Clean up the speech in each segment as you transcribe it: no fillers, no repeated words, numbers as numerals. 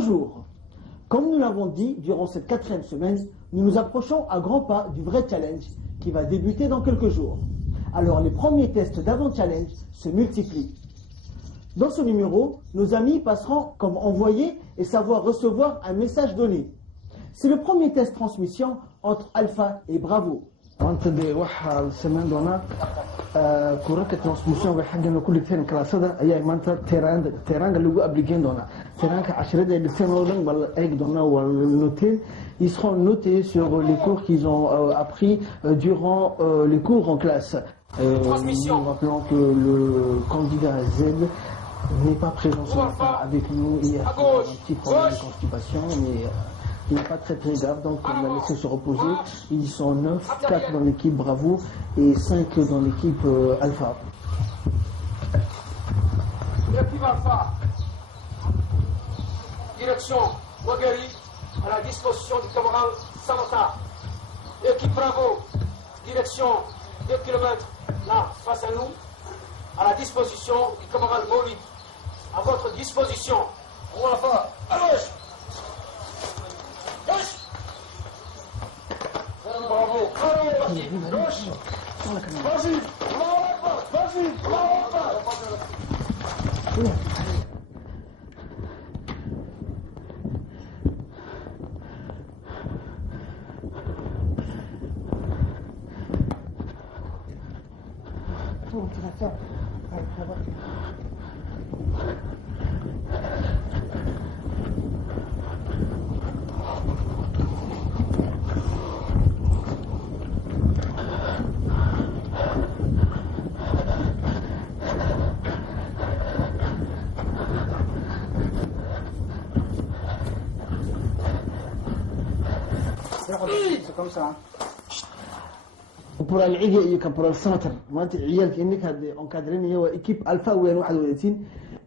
Bonjour. Comme nous l'avons dit, durant cette 4e semaine, nous nous approchons à grands pas du vrai challenge qui va débuter dans quelques jours. Alors les premiers tests d'avant-challenge se multiplient. Dans ce numéro, nos amis passeront comme envoyer et savoir recevoir un message donné. C'est le premier test transmission entre Alpha et Bravo. maanta dee waxaa la samayn doonaa kurarka transmission way xaggana ku dhigteen kalaasada ayaa maanta teraanga lagu abligeyn doonaa teraanka casharada ay dhigteen oo dhan baa la eegi doonaa waa la noter. Ils seront notés sur les cours qu'ils ont appris durant les cours en classe. Nous rappelons que le candidat Z n'est pas présent ce matin avec nous. Il y a un petit problème de constipation, mais il n'est pas très grave, donc on l'a laissé se reposer. Ils sont 9, 4 dans l'équipe Bravo et 5 dans l'équipe Alpha. L'équipe Alpha, direction Ouagari, à la disposition du camarade Samata. L'équipe Bravo, direction 2 km là, face à nous, à la disposition du camarade Mauli. À votre disposition. Alpha, à gauche. Gauche. Bravo. Vas-y. Gauche. Vas-y. Vas-y. C'est comme ça. Pour العيقة iyo Caporal Samatar maanta ciyaalka ininka encadrinayo waa équipe Alpha weyn waxaad wadatiin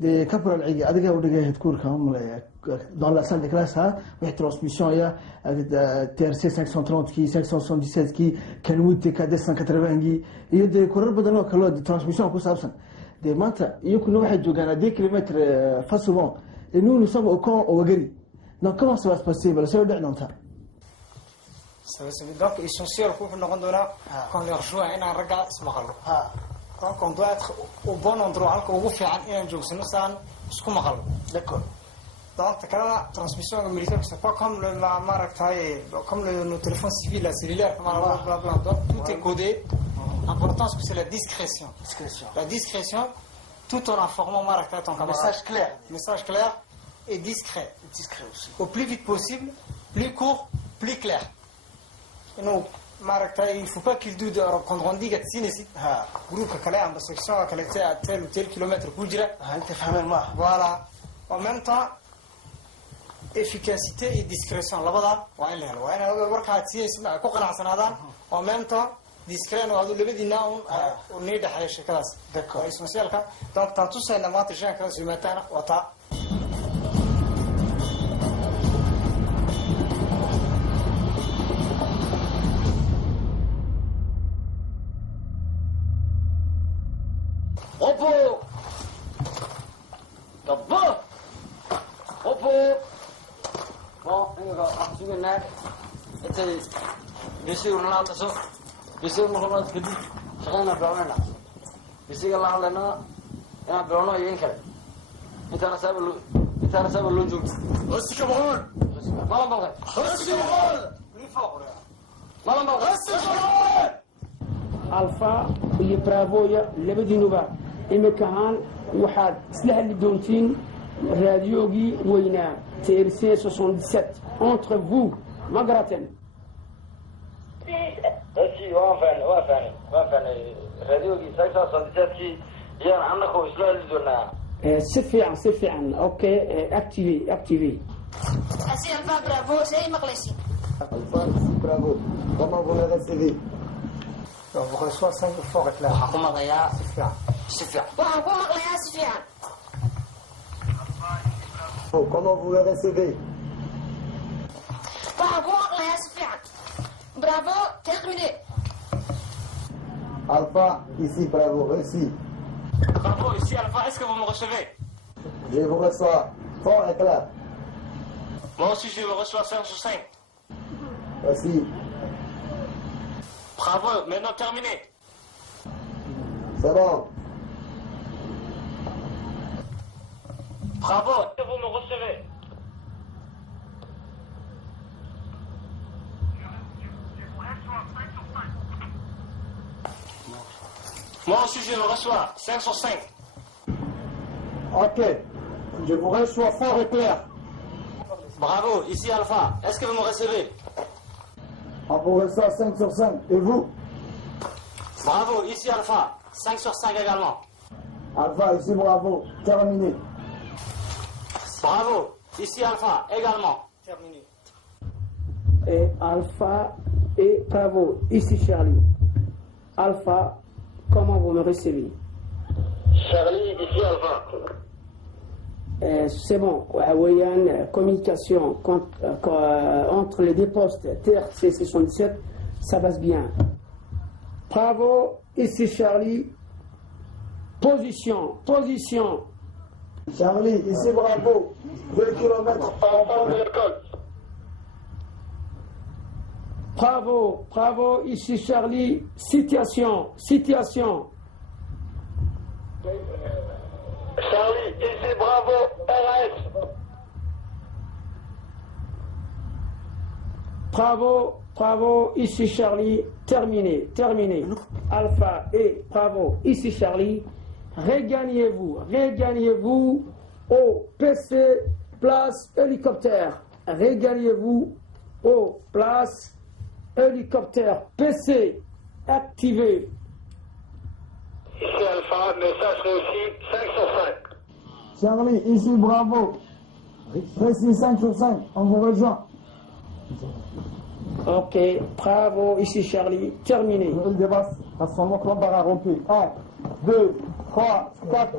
de Caporal Ciga adiga u dhigay courka dans la salle de classe avec transmission ya TRC 530 qui 577 qui Kenwood TKD 180 qui iyo de kurar badan oo kale de transmission ku saabsan de maanta iyo kuna waxay joogaan à 2 km facilement et nous sommes au camp au Ouagari. Donc comment ça va se passer bal soo dhicnanta Donc, essentiel pour nous rendre quand les rejoint un regard se marre. Donc, on doit être au bon endroit, quand on fait un jour, c'est nous ça, ce qu'on marre. D'accord. Donc, la transmission militaire, c'est pas comme la marque comme nos téléphones civils, la cellulaire, donc tout est codé. L'important, c'est la discrétion. La discrétion, tout en informant marque ton camarade. Message clair. Message clair et discret. Discret aussi. Au plus vite possible, plus court, plus clair. إنه معركة يفوق كل دود كون عندي قد سينسي جروب كلام بس الشارع كله تل كيلومتر كوجرة أنت فاهم ما voilà en même temps efficacité et discrétion لبضع وأنا وركها سينسي مع كوكنا عشان هذا en même temps discret وهذا اللي بدي ناون ونيد حياة شكلاس d'accord essentiel كا donc tant tout ça لما تجي كلاس يومتنا وطا Repos. Repos. Repos. Bon, on va articuler net. Et bien sûr, on a ça. Bien sûr, on a ce que dit. Chacun a besoin là. Bien sûr, Allah lana. Et on a besoin de rien. أنت أنا سبب اللوجو. بس كمان. ما لنا بقى. بس كمان. ما لنا بقى. بس كمان. Alpha iyo Bravo labadiinuba imika ahaan waxaad isla hadli doontiin raadiyoogii weynaa TRC 77 entre vous ma garateen si waan fahnay raadiyoogii 577 kii iyaan annagoo isla hadli doonaa si fiican okay activez Así Alpha Bravo c'est maqlaysi Alpha Bravo comment vous l'avez CV donc vous reçoit 5 fois avec la comment rien suffit waxaan ku maqlayaa si fiican comment vous l'avez CV waxaan ku maqlayaa si fiican Bravo terminé Alpha ici Bravo réussi Bravo ici Alpha est-ce que vous me recevez je vous reçois fort et clair Moi aussi, je le reçois 5 sur 5. Merci. Bravo, maintenant terminé. Ça va. Bravo, et vous me recevez. Moi aussi, je le reçois 5 sur 5. Ok. Je vous reçois fort et clair. Bravo, ici Alpha. Est-ce que vous me recevez? On vous reçoit 5 sur 5. Et vous? Bravo, ici Alpha. 5 sur 5 également. Alpha, ici bravo. Terminé. Bravo, ici Alpha également. Terminé. Et Alpha et bravo, ici Charlie. Alpha, comment vous me recevez? Charlie, ici Alpha. C'est bon, Wayan, communication entre les deux postes TRC 77, ça passe bien. Bravo, ici Charlie. Position. Charlie, ici bravo. 2 km. Bravo, ici Charlie. Situation. Charlie, ici bravo, RS. Bravo, ici Charlie. Terminé. Alpha et bravo, ici Charlie. Regagnez-vous au PC place hélicoptère. Regagnez-vous au place hélicoptère. PC activé. Ici Alpha, message réussi 5 sur 5. Charlie, ici bravo. Précis 5 sur 5. On vous rejoint. Ok, bravo, ici Charlie. Terminé. Il dépasse à son nom comme barre rompue. 1, 2, 3, 4.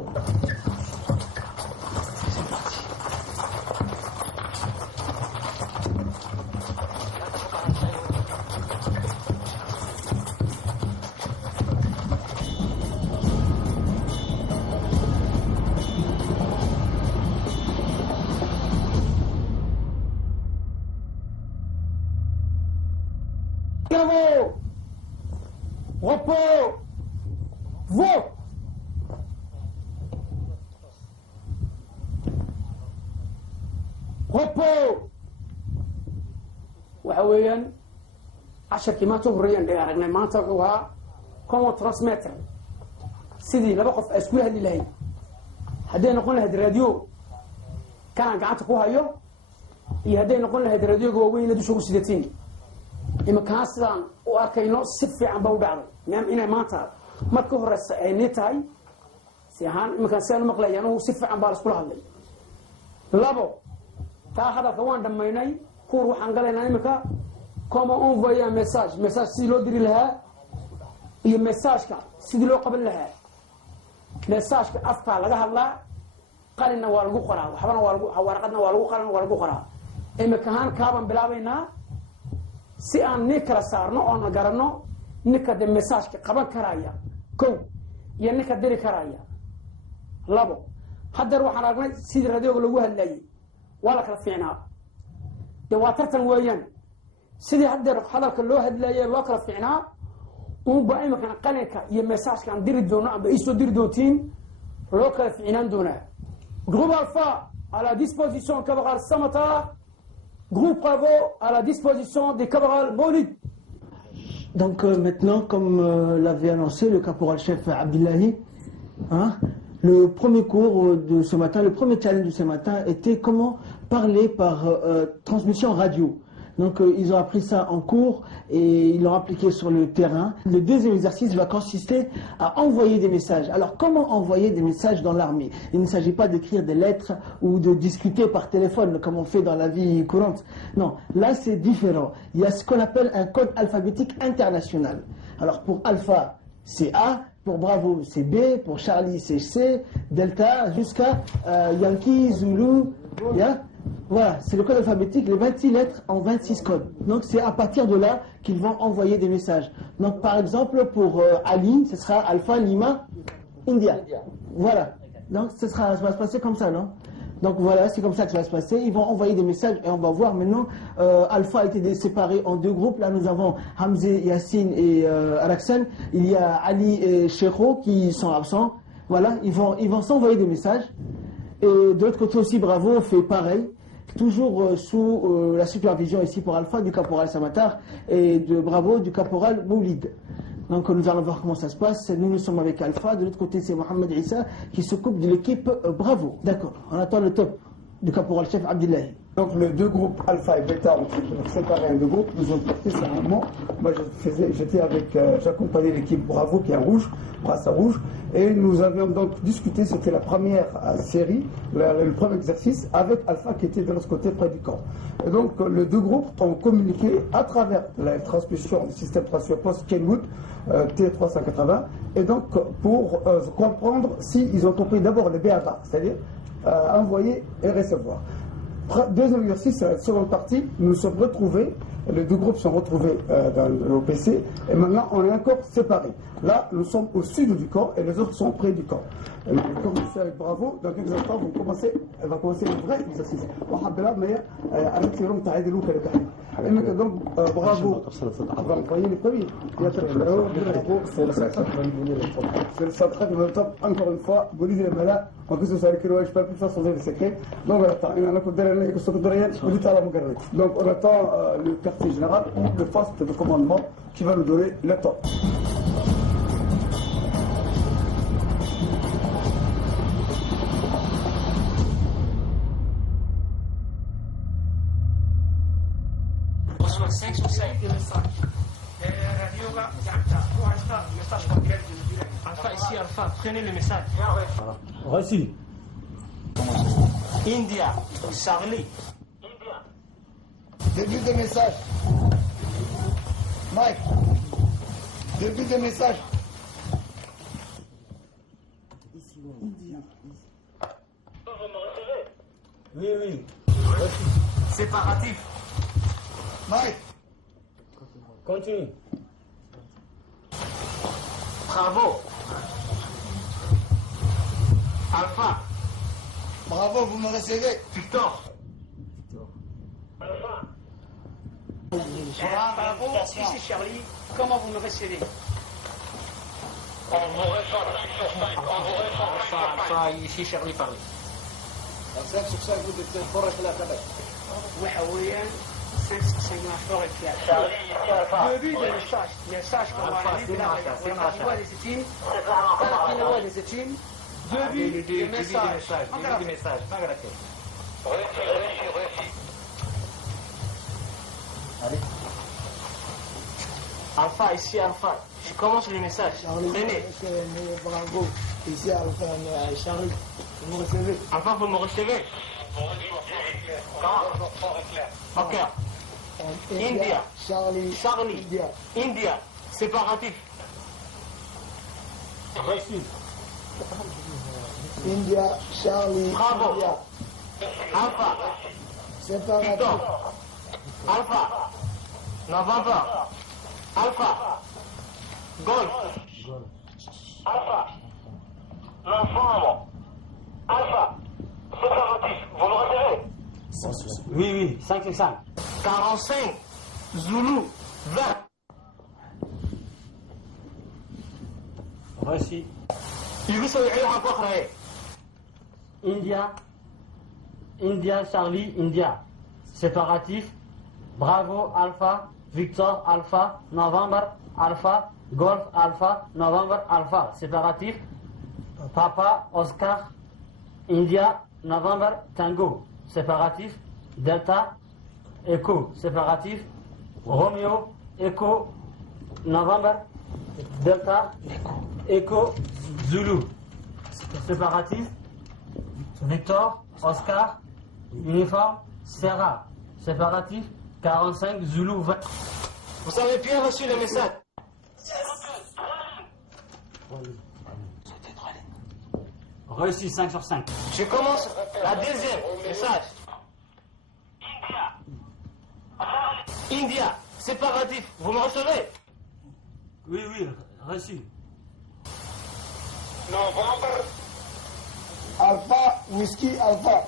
Bravo. Repos. Vos. Repos. وحويا عشر كما تغريان دي أرغنا ما تغوها كما ترانسميتر سيدي لبقف أسكولها لله هدين نقول لها الراديو كان قاعدت قوها يوم هدين نقول لها الراديو قوين لدو شغل سيدتين إما كان سيدان وأركينو سفي عن بودعو نعم إنا مانتا ما كهرس نيتاي سيهان إما كان سيدان مقليانو سفي عن بالسكولها لله لابو تا هذا كوان دميناي كور وحان قالينا إمكا كما أنفويا ميساج سيدي لو ديري لها iyo message-ka sidii loo qaban lahaa message-ka afka laga hadlaa qalina waa lagu qoraa waxbana waa lagu warqadna waa lagu qaran waa lagu qoraa imika haan kaaban bilaabaynaa si aan ni kala saarno oo garanno ninka de message-ka qaban karaya kow iyo ninka diri karaya labo hadda waxaan aragnay sidii raadiyoga lagu hadlayay waa la kala fiicnaa de waa tartan weeyaan sidii hadda hadalka loo hadlayay loo kala fiicnaa وبا إما كان قناك يمساج كان دير دونا بإيسو دير دوتين لوكال في عنان دونا جروب ألفا à la disposition Cabral Samata groupe Bravo à la disposition des Cabral Maulid. Donc maintenant, comme l'avait annoncé le caporal-chef Abdullahi, hein, le premier cours de ce matin, le premier challenge de ce matin était comment parler par transmission radio. Donc ils ont appris ça en cours et ils l'ont appliqué sur le terrain. Le deuxième exercice va consister à envoyer des messages. Alors comment envoyer des messages dans l'armée? Il ne s'agit pas d'écrire des lettres ou de discuter par téléphone comme on fait dans la vie courante. Non, là c'est différent. Il y a ce qu'on appelle un code alphabétique international. Alors pour Alpha c'est A, pour Bravo c'est B, pour Charlie c'est C, Delta jusqu'à Yankee, Zulu, yeah. Voilà, c'est le code alphabétique, les 26 lettres en 26 codes. Donc c'est à partir de là qu'ils vont envoyer des messages. Donc par exemple pour Ali, ce sera Alpha Lima India. Voilà. Donc ça va se passer comme ça, non? Donc voilà, c'est comme ça que ça va se passer. Ils vont envoyer des messages et on va voir maintenant. Alpha a été séparé en deux groupes. Là, nous avons Hamzé, Yassine et Araksan. Il y a Ali et Cheikho qui sont absents. Voilà, ils vont s'envoyer des messages. Et de l'autre côté aussi, Bravo fait pareil. Toujours sous la supervision ici pour Alpha du caporal Samatar et de Bravo du caporal Moulid. Donc nous allons voir comment ça se passe. Nous sommes avec Alpha. De l'autre côté, c'est Mohamed Issa qui s'occupe de l'équipe Bravo. D'accord. On attend le top du caporal chef Abdillahi. Donc les deux groupes Alpha et Beta ont séparé en deux groupes. Nous ont porté ça un moment. Moi j'accompagnais l'équipe Bravo qui est en rouge, brassard rouge. Et nous avions donc discuté, c'était la première série, le premier exercice, avec Alpha qui était de l'autre côté près du camp. Et donc les deux groupes ont communiqué à travers la transmission du système transfert-poste Kenwood T380, et donc pour comprendre s'ils ont compris d'abord les BABA, c'est-à-dire envoyer et recevoir. Deuxième exercice, c'est la seconde partie, nous nous sommes retrouvés, les deux groupes sont retrouvés dans l'OPC, et maintenant on est encore séparés. Là, nous sommes au sud du camp et les autres sont près du camp. Et comme je suis avec Bravo, dans quelques instants, elle va commencer le vrai exercice. Donc, Bravo va envoyer les premiers. C'est le central de notre top, encore une fois, Bolivie et Mala, en plus de ça, je ne peux plus faire sans les secrets. Donc, on attend. Donc, on attend le quartier général ou le poste de commandement qui va nous donner le top. Reçoit 5 sur 5 des messages. Alpha ici, Alpha, prenez le message. Reçu. India, Charlie. Début de message. Mike. Début de message. Oui, oui. Séparatif. Mike. Continue. Bravo. Alpha. Bravo, vous me recevez. Victor. Bravo, ici Charlie, comment vous me recevez? On vous répond 5 sur 5. On vous répond Alpha, ici Charlie parle. 5 sur 5 vous êtes fort avec la cabane. وحويا 5 sur 5 مع فوق الكلام. Début de message qu'on va aller de la les études. Début du message. Allez. Alpha, ici Alpha. Je commence le message. Venez. Bravo. Ici Alpha, Charlie. Vous me recevez. Alpha, vous me recevez. Ok. India. Charlie. India. Séparatif. Reçu. India. Charlie. Bravo. India. Alpha. Séparatif. Victor. Alpha. November. Alpha. Golf. Alpha. Novembre. Alpha. Séparatif. Vous me recevez? Oui, oui. 5 sur 5. 45. Zulu. 20. Reçu. يقصوا يعيوها بكره. India, Charlie, India. Séparatif. Bravo, Alpha. Victor, Alpha. November, Alpha. Golf, Alpha. November, Alpha. Séparatif. Papa, Oscar. India, November, Tango. Séparatif. Delta, Echo. Séparatif. Romeo, Echo. November, Delta, Echo, Zulu. Séparatif. Victor, Oscar, uniforme, Serra. Séparatif, 45, Zulu, 20. Vous avez bien reçu le message. Reçu 5 sur 5. Je commence la deuxième message. India, séparatif, vous me recevez? Oui, oui, reçu. November. Alpha, whisky, Alpha.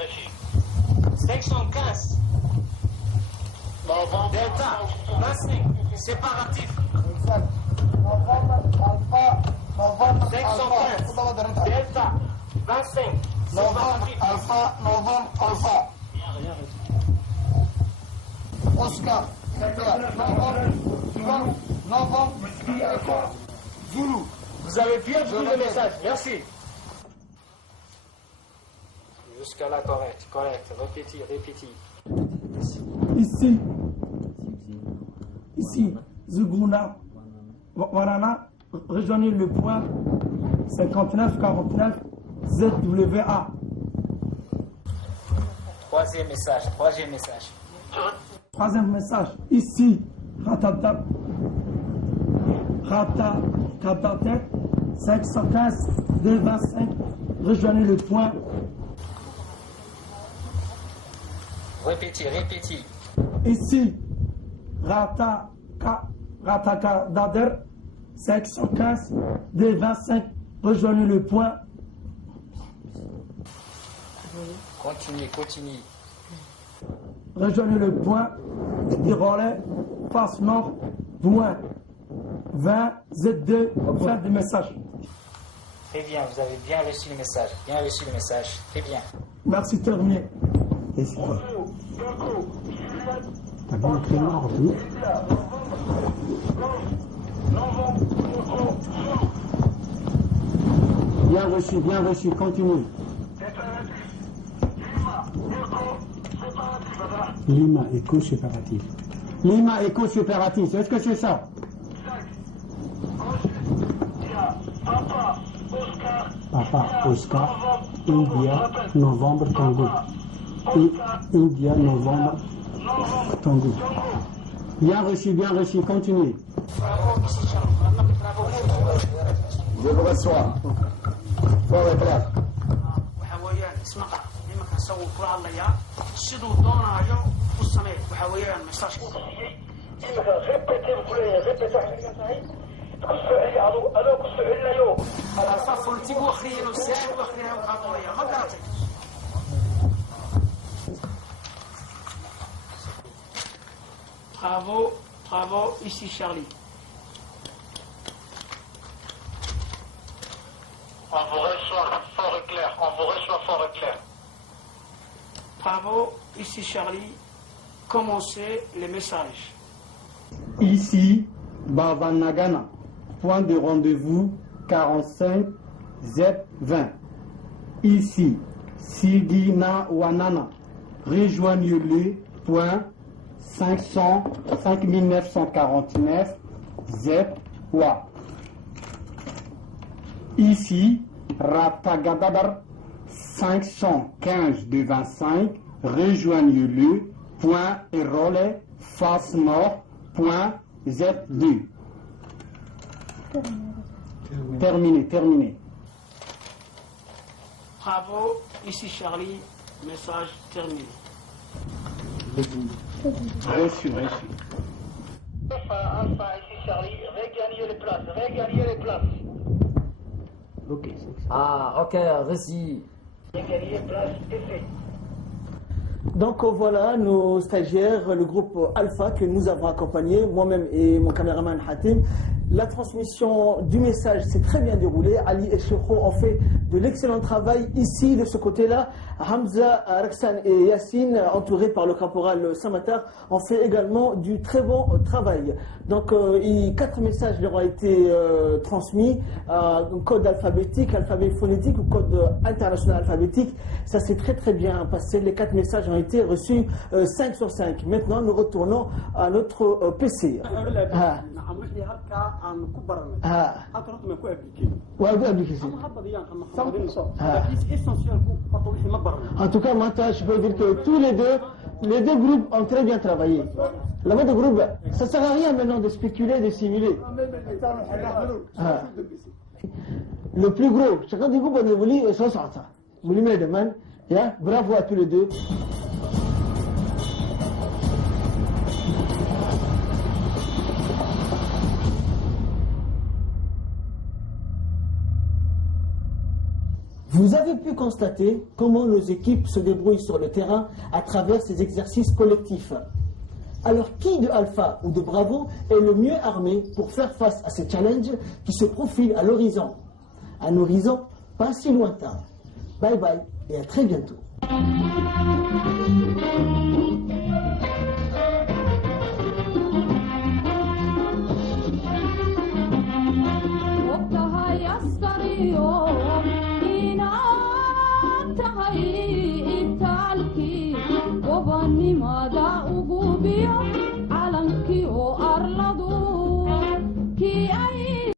reçu. 515. Novembre. Delta. 25. Séparatif. Exact. Novembre Alpha. Novembre 515. Alpha. Delta. 25. Novembre Séparatif. Alpha. Novembre Alpha. Oscar. Novembre. Zulu. Vous avez bien pris le message. Merci. Jusqu'à là, correct. Répétez. Ici, Zuguna, Warana, rejoignez le point 5949 ZWA. Troisième message. Troisième message, ici, Ratata 515 225, rejoignez le point. Répétez. Ici, Rataka Dader 515 225, rejoignez le point. Continue. Rejoignez le point du relais, face nord, point 20 Z2, fin du message. Très bien, vous avez bien reçu le message. Très bien. Merci, terminé. Et c'est quoi? T'as bien écrit noir, oui. Bien reçu, continue. Lima, écho séparatif. Est-ce que c'est ça? Papa, Oscar, India, Novembre, Tango. India, Novembre, Tango. Bien reçu, continue. Je vous reçois. Fort et clair. Bravo, ici Charlie. On vous reçoit fort et clair. Bravo, ici Charlie. Commencez les messages. Ici, Bavanagana, point de rendez-vous 45 Z20. Ici, Sigina Wanana, rejoignez-le, point 5949 Z-Wa. Ici, Ratagadadar 515 de 25, rejoignez-le, point et relais, face nord, point Z2. Terminé. Bravo, ici Charlie. Message terminé. Reçu. Alpha, ici Charlie. Regagnez les places. Ok, c'est ça. Ah, ok, reçu. Regagnez les places, essai. Donc voilà nos stagiaires, le groupe Alpha que nous avons accompagné, moi-même et mon caméraman Hatim. La transmission du message s'est très bien déroulée. Ali et Chekho ont fait de l'excellent travail ici, de ce côté-là. Hamza, Raksan et Yassine, entourés par le caporal Samatar, ont fait également du très bon travail. Donc 4 messages leur ont été transmis, code alphabétique, alphabet phonétique ou code international alphabétique. Ça s'est très bien passé. Les 4 messages ont été reçus 5 sur 5. Maintenant, nous retournons à notre PC. En tout cas, maintenant, je peux dire que tous les deux groupes ont très bien travaillé. Le mode de groupe, ça ne sert à rien maintenant de spéculer, de simuler. Le plus gros, chacun des groupes, on est voulu, bravo à tous les deux. Vous avez avez pu constater comment nos équipes se débrouillent sur le terrain à travers ces exercices collectifs. Alors qui de Alpha ou de Bravo est le mieux armé pour faire face à ces challenges qui se profilent à l'horizon? Un horizon pas si lointain. Bye bye et à très bientôt. Mada ugu biyo